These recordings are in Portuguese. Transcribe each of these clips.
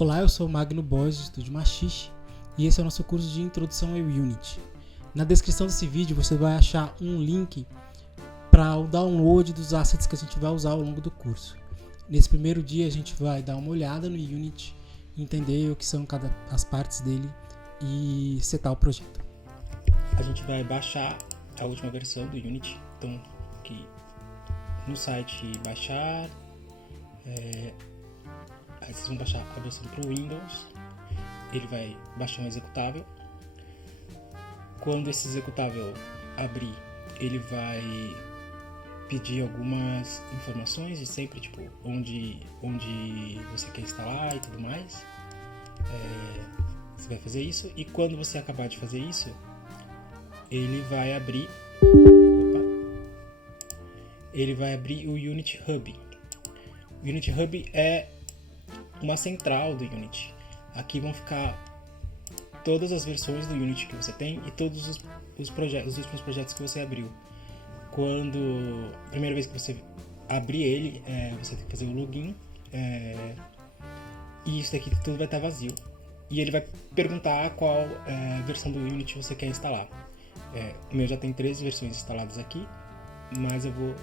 Olá, eu sou o Magno Boys do Estúdio Machixe e esse é o nosso curso de Introdução ao Unity. Na descrição desse vídeo você vai achar um link para o download dos assets que a gente vai usar ao longo do curso. Nesse primeiro dia a gente vai dar uma olhada no Unity, entender o que são as partes dele e setar o projeto. A gente vai baixar a última versão do Unity, então aqui no site baixar, aí vocês vão baixar a versão para o Windows, ele vai baixar um executável. Quando esse executável abrir, ele vai pedir algumas informações de sempre, tipo onde você quer instalar e tudo mais. Você vai fazer isso e quando você acabar de fazer isso, ele vai abrir o Unity Hub. O Unity Hub é uma central do Unity. Aqui vão ficar todas as versões do Unity que você tem e todos os últimos projetos que você abriu. Quando a primeira vez que você abrir ele, você tem que fazer o login, e isso daqui tudo vai estar vazio. E ele vai perguntar qual versão do Unity você quer instalar. O meu já tem 3 versões instaladas aqui, mas eu vou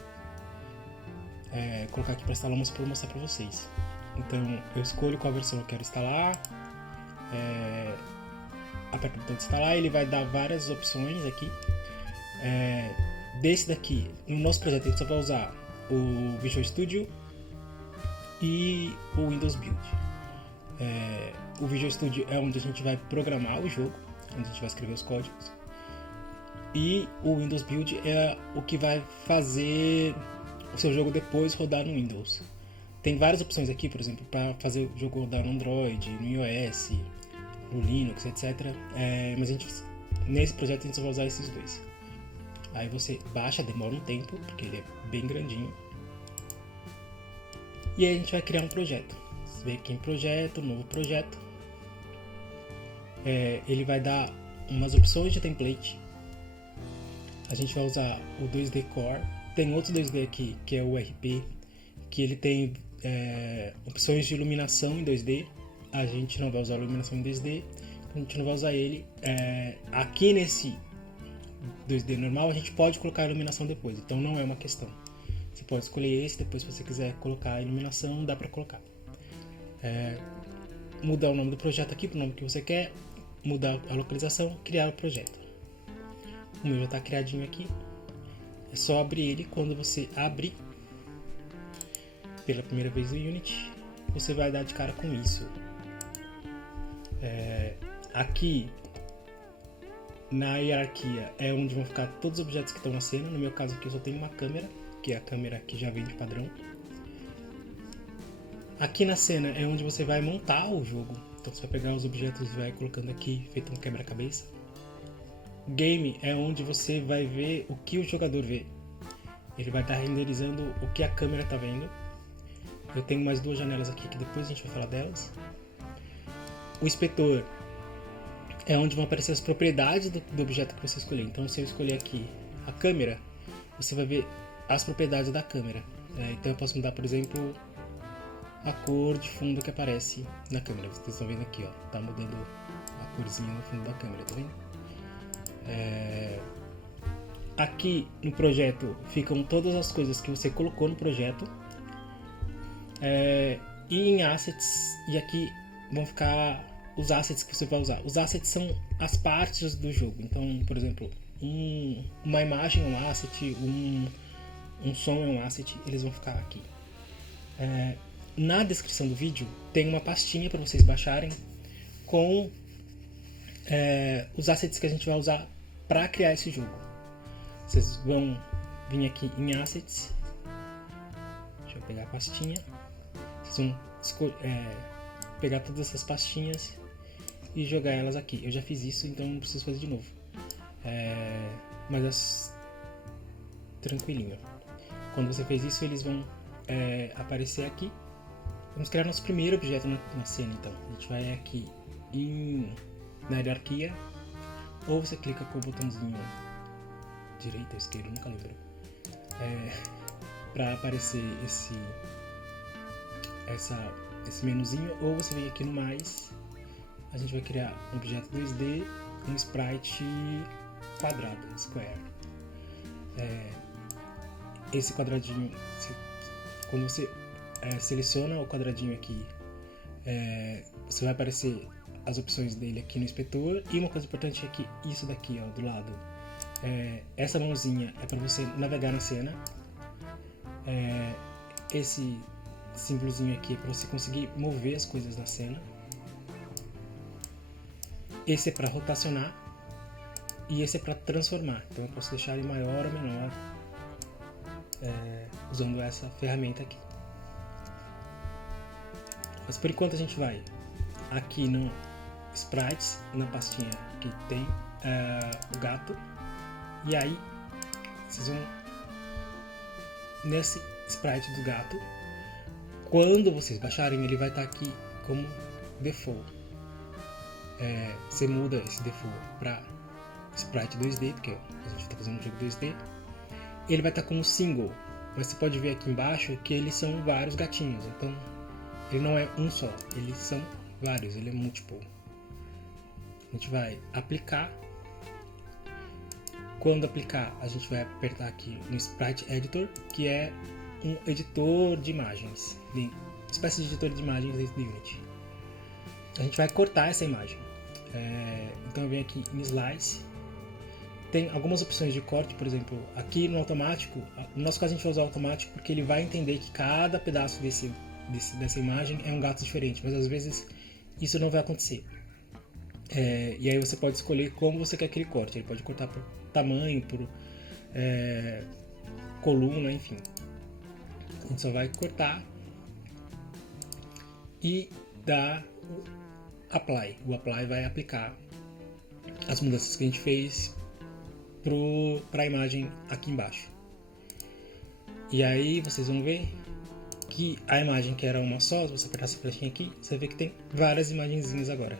colocar aqui para instalar umas para mostrar para vocês. Então eu escolho qual versão eu quero instalar, aperto o botão de instalar, ele vai dar várias opções aqui. Desse daqui, no nosso projeto a gente só vai usar o Visual Studio e o Windows Build. O Visual Studio é onde a gente vai programar o jogo, onde a gente vai escrever os códigos. E o Windows Build é o que vai fazer o seu jogo depois rodar no Windows. Tem várias opções aqui, por exemplo, para fazer o jogo rodar no Android, no iOS, no Linux, etc. Mas nesse projeto a gente só vai usar esses dois. Aí você baixa, demora um tempo, porque ele é bem grandinho. E aí a gente vai criar um projeto. Você vem aqui em projeto, novo projeto. Ele vai dar umas opções de template. A gente vai usar o 2D Core. Tem outro 2D aqui, que é o RP, que ele tem opções de iluminação em 2D. A gente não vai usar a iluminação em 2D, a gente não vai usar ele. Aqui nesse 2D normal a gente pode colocar a iluminação depois, então não é uma questão. Você pode escolher esse, depois se você quiser colocar a iluminação, dá para colocar. Mudar o nome do projeto aqui para o nome que você quer, mudar a localização, criar o projeto. O meu já está criadinho aqui. É só abrir ele. Quando você abrir pela primeira vez o Unity, você vai dar de cara com isso. Aqui na hierarquia é onde vão ficar todos os objetos que estão na cena. No meu caso aqui eu só tenho uma câmera, que é a câmera que já vem de padrão. Aqui na cena é onde você vai montar o jogo. Então você vai pegar os objetos e vai colocando aqui, feito um quebra-cabeça. Game é onde você vai ver o que o jogador vê. Ele vai estar renderizando o que a câmera está vendo. Eu tenho mais 2 janelas aqui que depois a gente vai falar delas. O inspetor é onde vão aparecer as propriedades do objeto que você escolher. Então se eu escolher aqui a câmera, você vai ver as propriedades da câmera. Então eu posso mudar, por exemplo, a cor de fundo que aparece na câmera. Vocês estão vendo aqui, ó, tá mudando a corzinha no fundo da câmera, tá vendo? Aqui no projeto ficam todas as coisas que você colocou no projeto, e em assets, e aqui vão ficar os assets que você vai usar. Os assets são as partes do jogo. Então, por exemplo, uma imagem é um asset, um som é um asset, eles vão ficar aqui. Na descrição do vídeo tem uma pastinha para vocês baixarem com os assets que a gente vai usar para criar esse jogo. Vocês vão vir aqui em Assets. Deixa eu pegar a pastinha. Vocês vão pegar todas essas pastinhas e jogar elas aqui. Eu já fiz isso, então não preciso fazer de novo. Mas tranquilinho. Quando você fez isso, eles vão aparecer aqui. Vamos criar nosso primeiro objeto na cena, então. A gente vai aqui na hierarquia. Ou você clica com o botãozinho direita ou esquerda, nunca lembro, para aparecer essa esse menuzinho, ou você vem aqui no mais, a gente vai criar um objeto 2D, um sprite quadrado, square. Esse quadradinho, quando você seleciona o quadradinho aqui, você vai aparecer as opções dele aqui no inspetor. E uma coisa importante é que isso daqui, ó, do lado, essa mãozinha é para você navegar na cena. Esse símbolozinho aqui é para você conseguir mover as coisas na cena. Esse é para rotacionar e esse é para transformar. Então eu posso deixar ele maior ou menor usando essa ferramenta aqui. Mas por enquanto a gente vai aqui no Sprites, na pastinha que tem o gato. E aí vocês vão nesse sprite do gato. Quando vocês baixarem, ele vai estar aqui como default. Você muda esse default para sprite 2D, porque a gente está fazendo um jogo 2D. Ele vai estar como single, mas você pode ver aqui embaixo que eles são vários gatinhos. Então ele não é um só, eles são vários, ele é múltiplo. A gente vai aplicar. Quando aplicar, a gente vai apertar aqui no Sprite Editor, que é um editor de imagens, uma espécie de editor de imagens dentro do Unity. A gente vai cortar essa imagem. Então eu venho aqui em Slice. Tem algumas opções de corte, por exemplo, aqui no automático. No nosso caso a gente vai usar o automático porque ele vai entender que cada pedaço dessa imagem é um gato diferente, mas às vezes isso não vai acontecer. E aí você pode escolher como você quer que ele corte. Ele pode cortar por tamanho, por coluna, enfim. A gente só vai cortar e dar o Apply. O Apply vai aplicar as mudanças que a gente fez para a imagem aqui embaixo. E aí vocês vão ver que a imagem que era uma só, se você apertar essa flechinha aqui, você vai ver que tem várias imagenzinhas agora.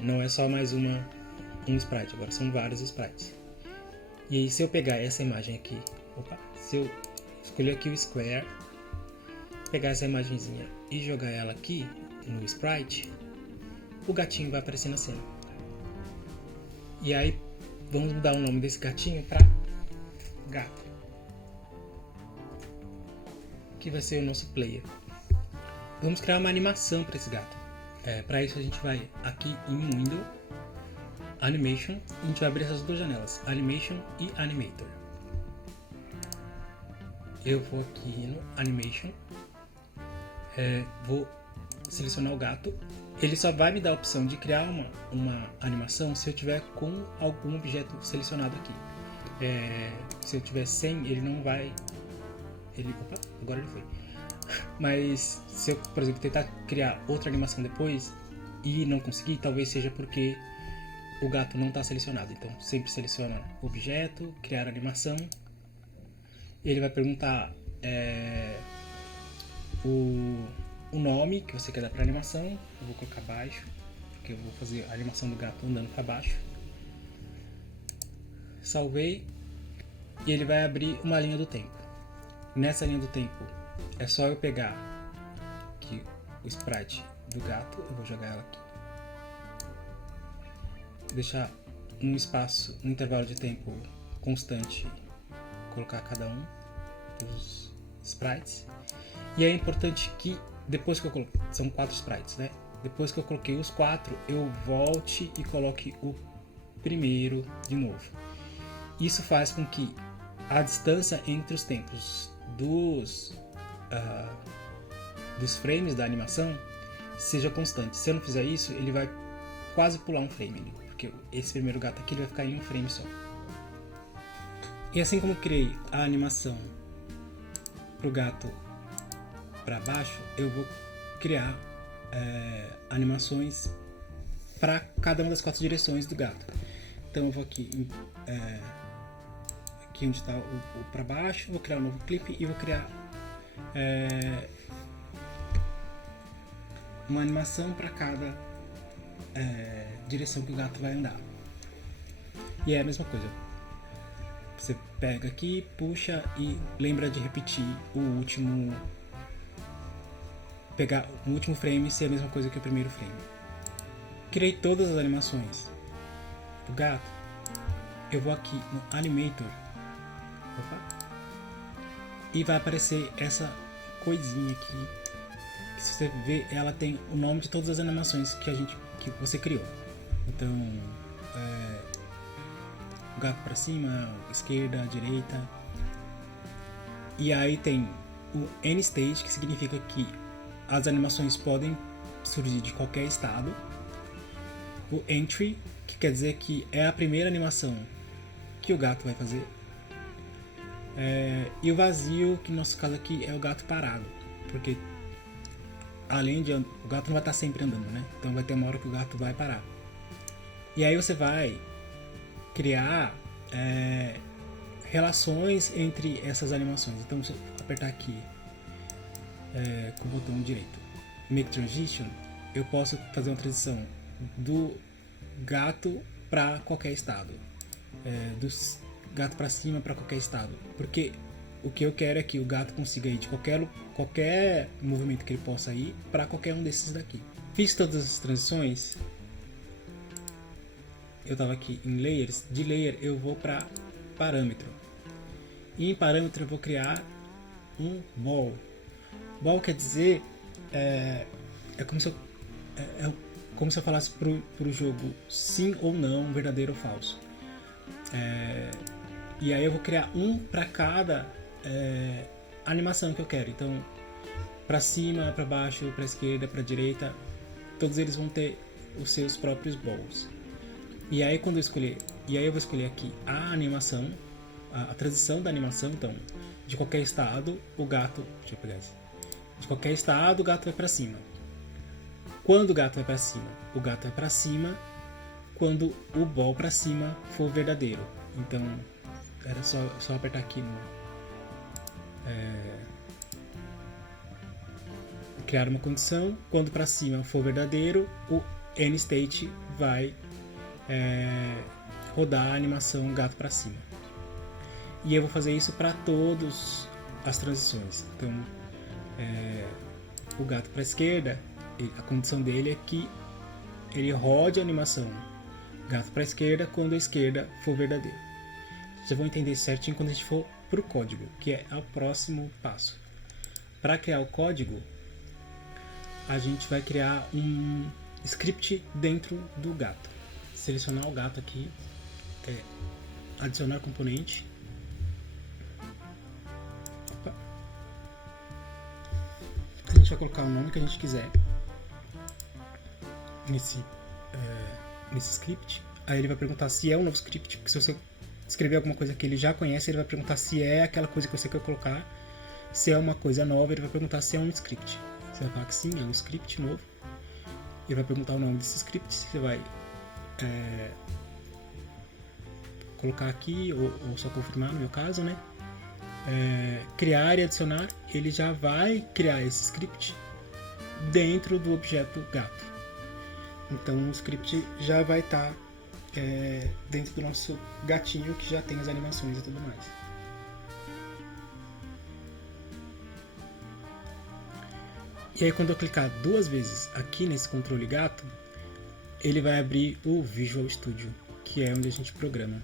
Não é só mais um sprite, agora são vários sprites. E aí se eu pegar essa imagem aqui, se eu escolher aqui o Square, pegar essa imagenzinha e jogar ela aqui no sprite, o gatinho vai aparecer na cena. E aí vamos mudar o nome desse gatinho para gato, que vai ser o nosso player. Vamos criar uma animação para esse gato. Para isso a gente vai aqui em Window, Animation, e a gente vai abrir essas duas janelas, Animation e Animator. Eu vou aqui no Animation, vou selecionar o gato. Ele só vai me dar a opção de criar uma animação se eu tiver com algum objeto selecionado aqui. Se eu tiver sem, ele não vai... agora ele foi. Mas se eu, por exemplo, tentar criar outra animação depois e não conseguir, talvez seja porque o gato não está selecionado. Então sempre seleciona objeto, criar animação. Ele vai perguntar o nome que você quer dar para a animação. Eu vou colocar baixo, porque eu vou fazer a animação do gato andando para baixo. Salvei e ele vai abrir uma linha do tempo. Nessa linha do tempo é só eu pegar aqui o sprite do gato, eu vou jogar ela aqui, deixar um espaço, um intervalo de tempo constante, colocar cada um dos sprites. E é importante que depois que eu coloquei, são 4 sprites, né? Depois que eu coloquei os 4, eu volte e coloque o primeiro de novo. Isso faz com que a distância entre os tempos dos frames da animação seja constante. Se eu não fizer isso, ele vai quase pular um frame ali, porque esse primeiro gato aqui ele vai ficar em um frame só. E assim como eu criei a animação pro gato para baixo, eu vou criar animações para cada uma das 4 direções do gato. Então eu vou aqui aqui onde está o para baixo, vou criar um novo clipe e vou criar uma animação para cada direção que o gato vai andar. E é a mesma coisa. Você pega aqui, puxa e lembra de repetir o último pegar o último frame e ser a mesma coisa que o primeiro frame. Criei todas as animações do gato. Eu vou aqui no Animator. E vai aparecer essa coisinha aqui. Que se você ver, ela tem o nome de todas as animações que você criou. Então, o gato para cima, esquerda, direita. E aí tem o Any State, que significa que as animações podem surgir de qualquer estado. O Entry, que quer dizer que é a primeira animação que o gato vai fazer. E o Vazio, que no nosso caso aqui é o gato parado, porque além de o gato não vai estar sempre andando, né? Então vai ter uma hora que o gato vai parar. E aí você vai criar relações entre essas animações. Então se eu apertar aqui com o botão direito Make Transition, eu posso fazer uma transição do gato para qualquer estado, do gato para cima para qualquer estado, porque o que eu quero é que o gato consiga ir de qualquer movimento que ele possa ir para qualquer um desses daqui. Fiz todas as transições. Eu estava aqui em Layers. De Layer eu vou para Parâmetro. E em Parâmetro eu vou criar um Ball. Ball quer dizer é como se eu falasse pro jogo sim ou não, verdadeiro ou falso. E aí eu vou criar um para cada animação que eu quero. Então, para cima, para baixo, para esquerda, para direita, todos eles vão ter os seus próprios balls. E aí quando eu escolher, eu vou escolher aqui a animação, a transição da animação. Então, de qualquer estado, o gato, deixa eu pegar esse. De qualquer estado, o gato vai para cima. Quando o gato vai para cima, o gato vai para cima. Quando o ball para cima for verdadeiro. Então, era só apertar aqui no criar uma condição. Quando para cima for verdadeiro, o Any State vai rodar a animação gato para cima. E eu vou fazer isso para todas as transições. Então, o gato para a esquerda, a condição dele é que ele rode a animação gato para a esquerda quando a esquerda for verdadeiro. Vocês vão entender certinho quando a gente for para o código, que é o próximo passo. Para criar o código, a gente vai criar um script dentro do gato. Selecionar o gato aqui, adicionar componente. Opa. A gente vai colocar o nome que a gente quiser nesse script. Aí ele vai perguntar se é um novo script, porque se você escrever alguma coisa que ele já conhece, ele vai perguntar se é aquela coisa que você quer colocar. Se é uma coisa nova, ele vai perguntar se é um script. Você vai falar que sim, é um script novo. Ele vai perguntar o nome desse script, você vai colocar aqui, ou só confirmar no meu caso, né? Criar e adicionar, ele já vai criar esse script dentro do objeto gato. Então o script já vai estar dentro do nosso gatinho, que já tem as animações e tudo mais. E aí quando eu clicar duas vezes aqui nesse controle gato, ele vai abrir o Visual Studio, que é onde a gente programa.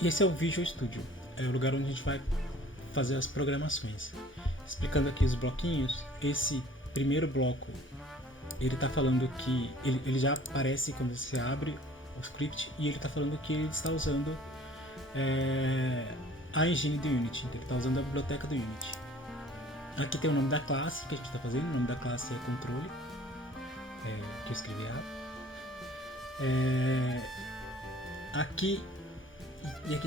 E esse é o Visual Studio, é o lugar onde a gente vai fazer as programações. Explicando aqui os bloquinhos, esse primeiro bloco, ele está falando que ele já aparece quando você abre o script, e ele está falando que ele está usando a engine do Unity, ele está usando a biblioteca do Unity. Aqui tem o nome da classe que a gente está fazendo, o nome da classe é controle, que eu escrevi errado. Aqui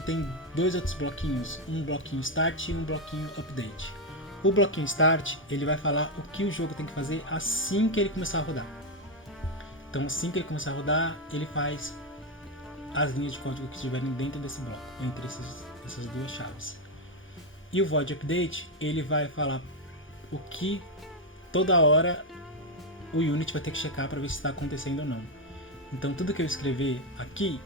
tem dois outros bloquinhos, um bloquinho Start e um bloquinho Update. O bloquinho Start, ele vai falar o que o jogo tem que fazer assim que ele começar a rodar. Então assim que ele começar a rodar, ele faz as linhas de código que estiverem dentro desse bloco, entre essas duas chaves. E o Void Update, ele vai falar o que toda hora o Unity vai ter que checar para ver se está acontecendo ou não. Então tudo que eu escrever aqui,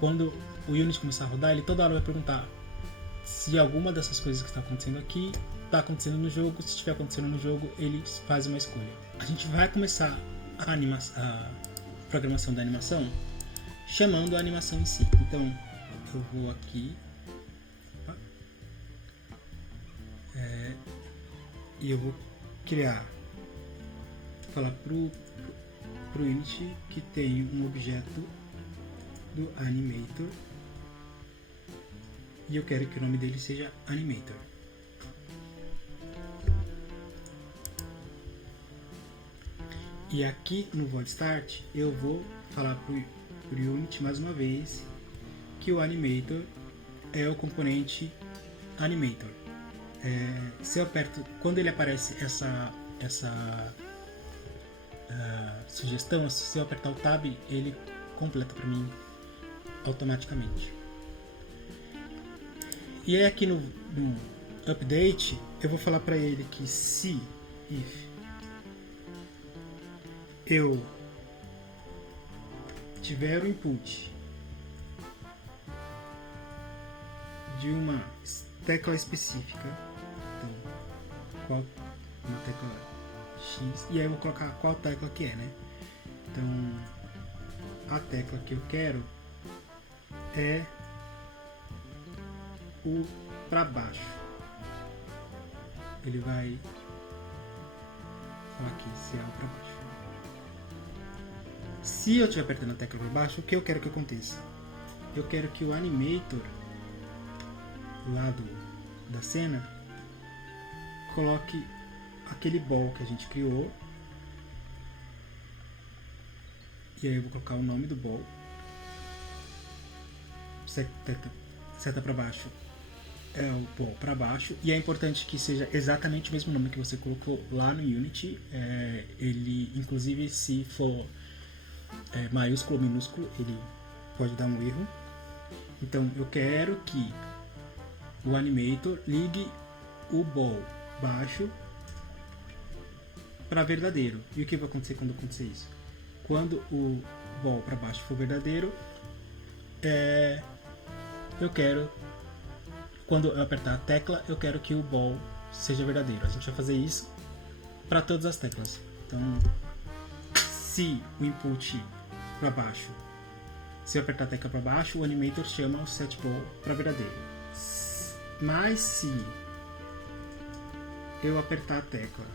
quando o Unity começar a rodar, ele toda hora vai perguntar se alguma dessas coisas que está acontecendo aqui está acontecendo no jogo. Se estiver acontecendo no jogo, ele faz uma escolha. A gente vai começar a programação da animação chamando a animação em si. Então eu vou aqui e eu vou falar pro Unity que tem um objeto do Animator e eu quero que o nome dele seja Animator. E aqui no Void Start eu vou falar pro Unity mais uma vez que o Animator é o componente Animator. Se eu aperto, quando ele aparece essa sugestão, se eu apertar o Tab, ele completa para mim automaticamente. E aí aqui no update eu vou falar para ele que se if eu tiver o input de uma tecla específica, então qual uma tecla X, e aí eu vou colocar qual tecla que é, né? Então a tecla que eu quero é o para baixo. Ele vai falar aqui se é o para baixo. Se eu estiver apertando a tecla para baixo, o que eu quero que aconteça? Eu quero que o Animator lá da cena coloque aquele ball que a gente criou, e aí eu vou colocar o nome do ball, seta para baixo é o ball para baixo, e é importante que seja exatamente o mesmo nome que você colocou lá no Unity. Ele, inclusive, se for maiúsculo ou minúsculo, ele pode dar um erro. Então eu quero que o Animator ligue o ball baixo para verdadeiro. E o que vai acontecer quando acontecer isso? Quando o ball para baixo for verdadeiro, eu quero, quando eu apertar a tecla, eu quero que o ball seja verdadeiro. A gente vai fazer isso para todas as teclas. Então, se o input para baixo, se eu apertar a tecla para baixo, o Animator chama o setBall para verdadeiro. Mas se eu apertar a tecla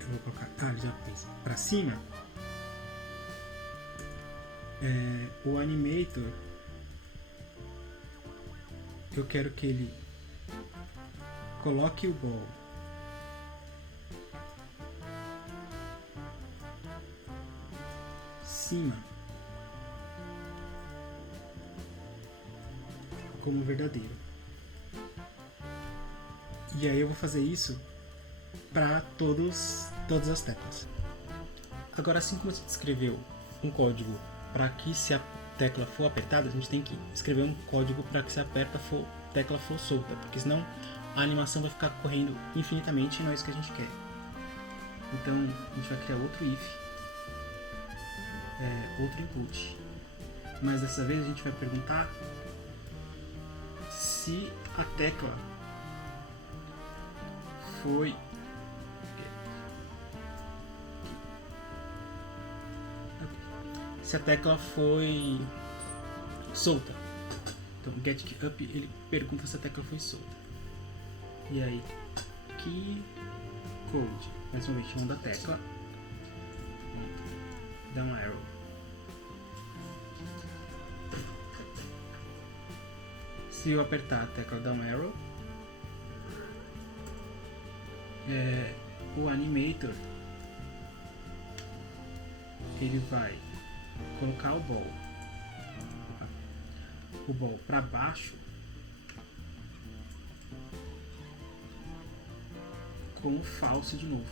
eu vou colocar, já fez, para cima, o Animator, eu quero que ele coloque o ball cima como verdadeiro. E aí eu vou fazer isso para todas as teclas. Agora, assim como a gente escreveu um código para que se a tecla for apertada, a gente tem que escrever um código para que se a tecla for solta, porque senão a animação vai ficar correndo infinitamente e não é isso que a gente quer. Então a gente vai criar outro if, outro input, mas dessa vez a gente vai perguntar se a tecla foi solta. Então getUp ele pergunta se a tecla foi solta. E aí key code, mais uma vez chamando a tecla, dá um arrow. Se eu apertar a tecla down arrow, o Animator ele vai colocar o ball para baixo com o false de novo.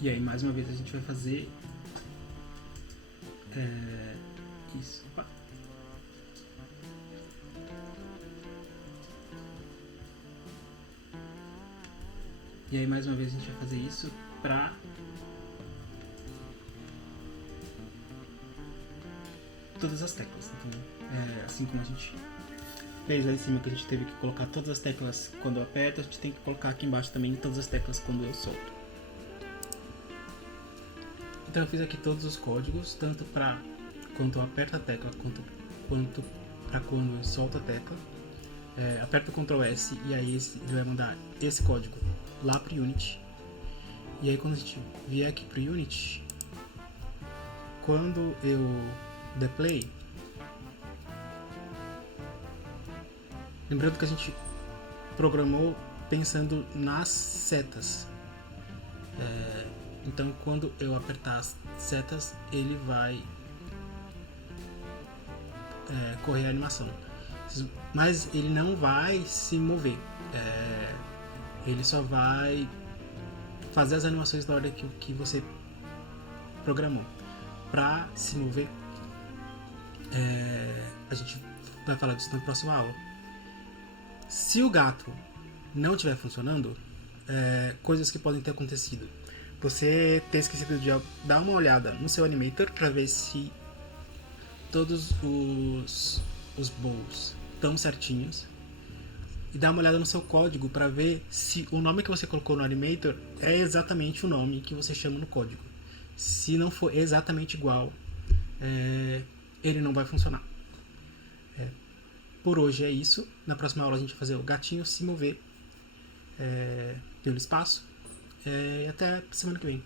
E aí mais uma vez a gente vai fazer isso. E aí mais uma vez a gente vai fazer isso para todas as teclas. Então, assim como a gente fez lá em cima que a gente teve que colocar todas as teclas quando eu aperto, a gente tem que colocar aqui embaixo também todas as teclas quando eu solto. Então eu fiz aqui todos os códigos, tanto para quando eu aperto a tecla, quanto para quando eu solto a tecla. Aperto o Ctrl S e aí ele vai mandar esse código lá para o Unity. E aí quando a gente vier aqui para o Unity, quando eu der play, lembrando que a gente programou pensando nas setas. Então quando eu apertar as setas, ele vai correr a animação. Mas ele não vai se mover. Ele só vai fazer as animações na ordem que você programou. Para se mover, a gente vai falar disso na próxima aula. Se o gato não estiver funcionando, coisas que podem ter acontecido. Você ter esquecido de dar uma olhada no seu animator para ver se todos os bowls estão certinhos. E dar uma olhada no seu código para ver se o nome que você colocou no animator é exatamente o nome que você chama no código. Se não for exatamente igual, ele não vai funcionar. Por hoje é isso. Na próxima aula a gente vai fazer o gatinho se mover pelo espaço. E até semana que vem.